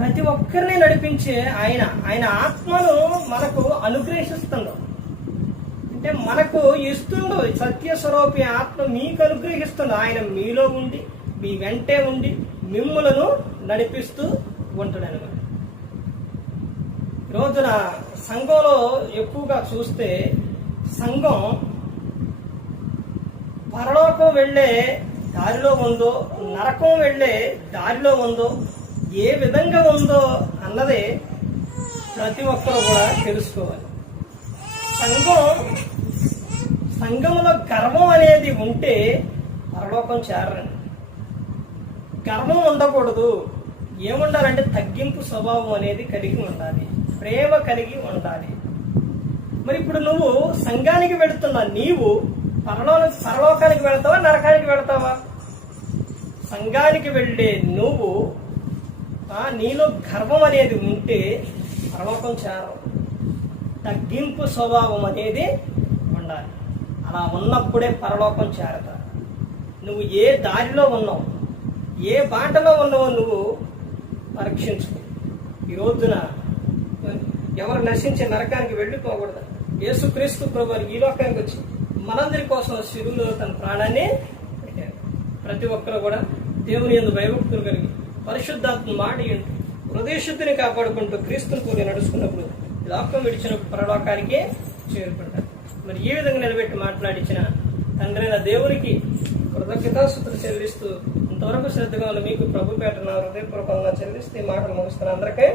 ప్రతి ఒక్కరిని నడిపించే ఆయన ఆత్మను మనకు అనుగ్రహిస్తుండు. అంటే మనకు ఇస్తుండు. సత్యస్వరూపి ఆత్మ మీకు అనుగ్రహిస్తుండు. ఆయన మీలో ఉండి మీ వెంటే ఉండి మిమ్ములను నడిపిస్తూ ఉంటాడు అనమాట. రోజున సంఘంలో ఎక్కువగా చూస్తే సంఘం పరలోకం వెళ్ళే దారిలో ఉందో, నరకం వెళ్ళే దారిలో ఉందో, ఏ విధంగా ఉందో అన్నది ప్రతి ఒక్కరు కూడా తెలుసుకోవాలి. సంఘంలో గర్వం అనేది ఉంటే పరలోకం చేరండి. గర్వం ఉండకూడదు. ఏముండాలంటే తగ్గింపు స్వభావం అనేది కలిగి ఉండాలి, ప్రేమ కలిగి ఉండాలి. మరి ఇప్పుడు నువ్వు సంఘానికి వెళుతున్నా, నీవు పరలోకానికి వెళతావా, నరకానికి వెళతావా? సంఘానికి వెళ్ళే నువ్వు నీలో గర్వం అనేది ఉంటే పరలోకం చేరవు. తగ్గింపు స్వభావం అనేది ఉండాలి. అలా ఉన్నప్పుడే పరలోకం చేరతావు. నువ్వు ఏ దారిలో ఉన్నావు, ఏ బాటలో ఉన్నావో నువ్వు పరీక్షించుకో. ఈ రోజున ఎవరు నశించే నరకానికి వెళ్ళిపోకూడదు. యేసుక్రీస్తు ప్రభువు ఈ లోకానికి వచ్చి మనందరి కోసం శిలువలో తన ప్రాణాన్ని పెట్టారు. ప్రతి ఒక్కరు కూడా దేవుని యందు భయభక్తులు కలిగి పరిశుద్ధాత్మ మాట హృదయశుద్ధిని కాపాడుకుంటూ క్రీస్తుని పోలి నడుచుకున్నప్పుడు లోకం విడిచినప్పుడు పరలోకానికి చేరుకుంటారు. మరి ఈ విధంగా నిలబెట్టి మాట్లాడించిన తండ్రైన దేవునికి కృతజ్ఞతాస్తుతులు చెల్లిస్తూ ఇంతవరకు శ్రద్ధగా మీకు ప్రభు పేట నా హృదయపూర్వకంగా చెల్లిస్తూ ఈ మాటలు ముగిస్తున్న అందరికీ